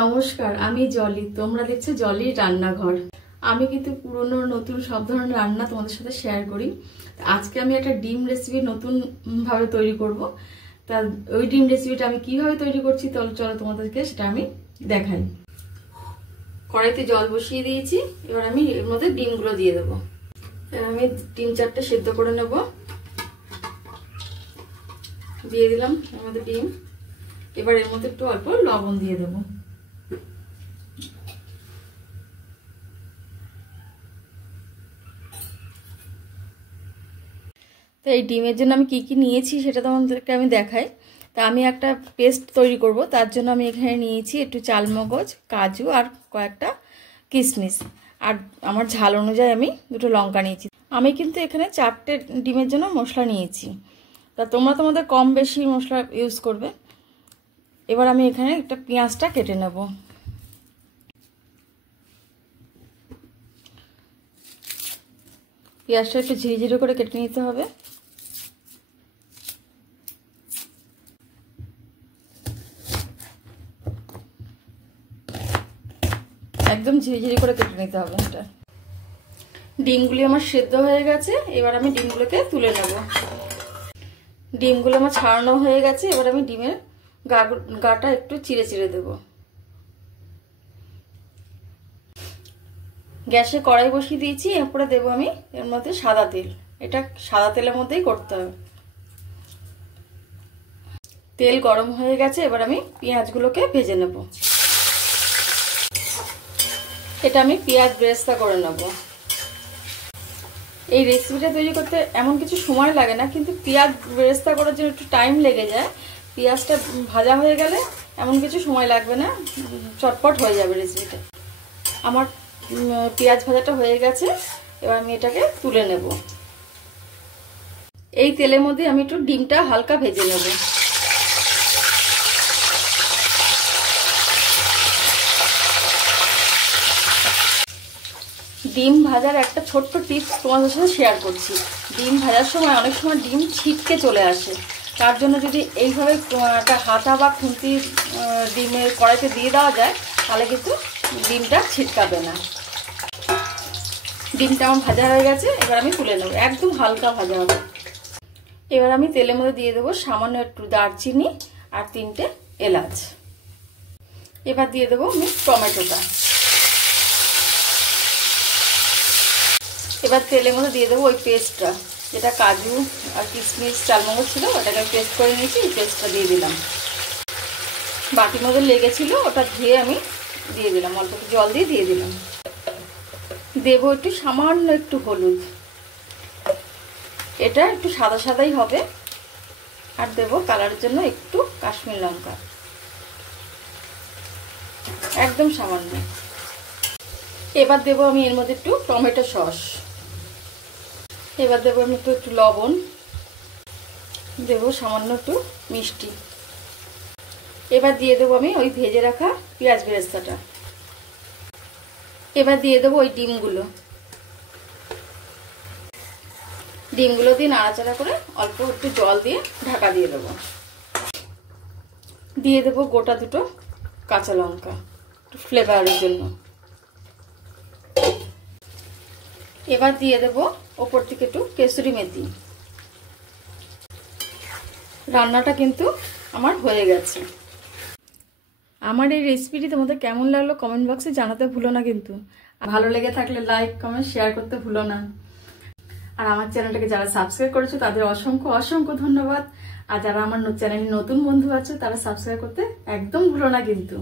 নমস্কার, আমি জলি। তোমরা দেখছো জলির রান্নাঘর। আমি কিন্তু পুরনো নতুন সব ধরনের রান্না তোমাদের সাথে শেয়ার করি। আজকে আমি একটা ডিম রেসিপি নতুন ভাবে তৈরি করব। তা ওই ডিম রেসিপিটা আমি কিভাবে তৈরি করছি চলো তোমাদেরকে সেটা আমি দেখাই। কড়াইতে জল বসিয়ে দিয়েছি, এবার আমি এর মধ্যে ডিমগুলো দিয়ে দেবো। আমি 3-4টে সেদ্ধ করে নেব। দিয়ে দিলাম এর মধ্যে ডিম। এবার এর মধ্যে একটু অল্প লবণ দিয়ে দেবো। তো এই ডিমের জন্য আমি কি কি নিয়েছি সেটা তোমাদেরকে আমি দেখাই। তা আমি একটা পেস্ট তৈরি করব, তার জন্য আমি এখানে নিয়েছি একটু চালমগজ, কাজু আর কয়েকটা কিশমিশ, আর আমার ঝাল অনুযায়ী আমি 2টো লঙ্কা নিয়েছি। আমি কিন্তু এখানে 4টে ডিমের জন্য মশলা নিয়েছি, তা তোমরা তোমাদের কম বেশি মশলা ইউজ করবে। এবার আমি এখানে একটা পেঁয়াজটা কেটে নেব। পেঁয়াজটা একটু ঝিরিঝিরি করে কেটে নিতে হবে। একদম ঝিরিঝিরি করে কেটে নিতে হবে এটা। ডিমগুলি আমার সেদ্ধ হয়ে গেছে, এবার আমি ডিমগুলোকে তুলে নেব। ডিমগুলো আমার ছাড়ানো হয়ে গেছে, এবার আমি ডিমের গাটা একটু চিড়ে চিড়ে দেব। গ্যাসে কড়াই বসিয়ে দিয়েছি, এরপরে দেবো আমি এর মধ্যে সাদা তেল। এটা সাদা তেলের মধ্যেই করতে হবে। তেল গরম হয়ে গেছে, এবার আমি পেঁয়াজগুলোকে ভেজে নেব। এটা আমি পেঁয়াজ বেরেস্তা করে নেব। এই রেসিপিটা তৈরি করতে এমন কিছু সময় লাগে না, কিন্তু পেঁয়াজ বেরেস্তা করার জন্য একটু টাইম লেগে যায়। পেঁয়াজটা ভাজা হয়ে গেলে এমন কিছু সময় লাগবে না, চটপট হয়ে যাবে রেসিপিটা। আমার পেঁয়াজ ভাজাটা হয়ে গেছে, এবার আমি এটাকে তুলে নেব। এই তেলের মধ্যে আমি একটু ডিমটা হালকা ভেজে নেব। ডিম ভাজার একটা ছোট্ট টিপস তোমাদের সাথে শেয়ার করছি। ডিম ভাজার সময় অনেক সময় ডিম ছিটকে চলে আসে, তার জন্য যদি এইভাবে একটা হাতা বা খুন্তি ডিমের কড়াইতে দিয়ে দেওয়া যায় তাহলে কিন্তু ডিমটা ছিটকাবে না। ডিমটা আমার ভাজা হয়ে গেছে, এবার আমি তুলে নেব। একদম হালকা ভাজা হবে। এবার আমি তেলের মধ্যে দিয়ে দেবো সামান্য একটু দারচিনি আর 3টে এলাচ। এবার দিয়ে দেবো আমি টমেটোটা। এবার তেলের মধ্যে দিয়ে দেবো ওই পেস্টটা, যেটা কাজু আর কিশমিশ চালমগজ ছিল, ওটাকে পেস্ট করে নিয়েছি। এই পেস্টটা দিয়ে দিলাম। বাটির মধ্যে লেগেছিল, ওটা ধুয়ে আমি দিয়ে দিলাম। অল্প একটু জল দিয়ে দিলাম। দেবো একটু সামান্য একটু হলুদ, এটা একটু সাদা সাদাই হবে। আর দেবো কালারের জন্য একটু কাশ্মীর লঙ্কা, একদম সামান্য। এবার দেবো আমি এর মধ্যে একটু টমেটো সস। এবার দেবো আমি একটু লবণ, দেবো সামান্য একটু মিষ্টি। এবার দিয়ে দেবো আমি ওই ভেজে রাখা পেঁয়াজ বেরেস্তাটা। এবার দিয়ে দেবো ওই ডিমগুলো দিয়ে নাড়াচাড়া করে অল্প একটু জল দিয়ে ঢাকা দিয়ে দেবো। দিয়ে দেবো গোটা 2টো কাঁচা লঙ্কা একটু ফ্লেভারের জন্য। এবার দিয়ে দেবো ওপর থেকে একটু কেসুরি মেথি। রান্নাটা কিন্তু আমার হয়ে গেছে। আমার এই রেসিপিটি তোমাদের কেমন লাগলো কমেন্ট বক্সে জানাতে ভুলো না কিন্তু। ভালো লেগে থাকলে লাইক কমেন্ট শেয়ার করতে ভুলো না। আর আমার চ্যানেলটাকে যারা সাবস্ক্রাইব করেছো তাদের অসংখ্য অসংখ্য ধন্যবাদ। আর যারা আমার চ্যানেলে নতুন বন্ধু আছে তারা সাবস্ক্রাইব করতে একদম ভুলো না কিন্তু।